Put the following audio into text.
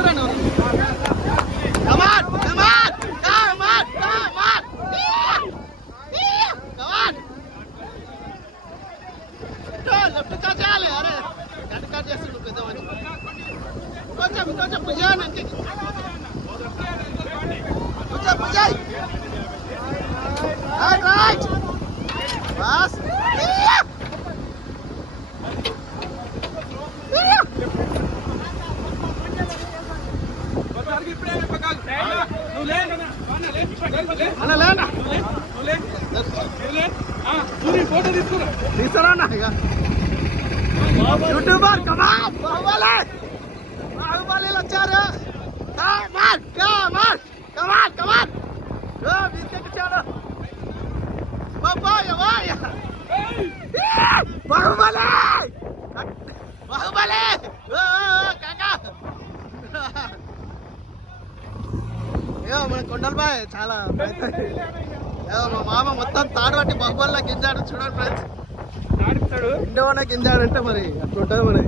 చూడండి left cut చేయాలి. అరే గంట కట్ చేస్తాడు పెద్ద మనిషి. కొంచెం భుజాన్ని అంటే భుజాయ్ రైట్ బస్ తీసుకురా యూట్యూబర్ బాహుబలి వచ్చారు. బాహుబలి బాహుబలి కాకా మన కొండల బాయ్ చాలా మా మామ మొత్తం తాడు పట్టి బాహుబలిలో గింజాడు చూడండి ఫ్రెండ్స్. ఇండోనే గింజాడంటే మరి అట్లుంటుంది మరి.